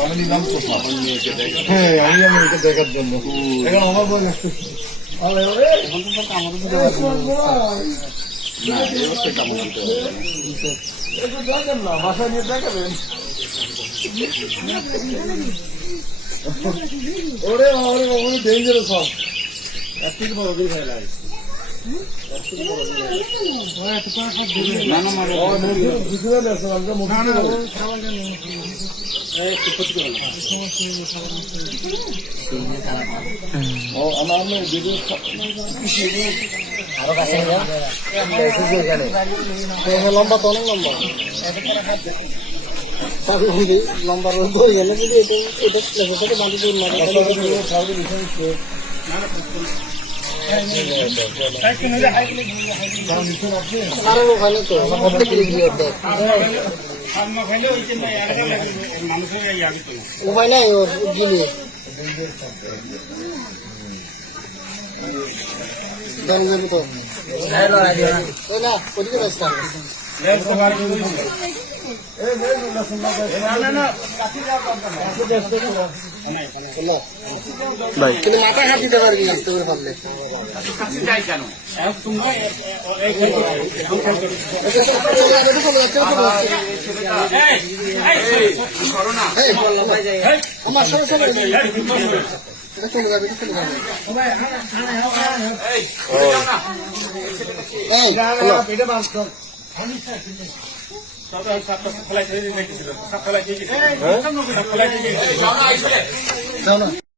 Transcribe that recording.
আমি নিলাম হ্যাঁ আমি এটা দেখার জন্য এখন আমার বই আসতেছে না ভাষা নিয়ে দেখাবেন ওরে ওরে ডেঞ্জারাস সব একটু বড় করে ফেলা লম্বা তো অনেক লম্বা লম্বা রোদ হয়ে গেলে যদি এটা সাথে বাঁধি ওখানে তো উপায় নাই ওর গিলে তো না ওদিকে ব্যস্তাম কিন্তু মাথা হাত দিতে পারবি আসতে করে পারলে চলে যাবে চলে যাবে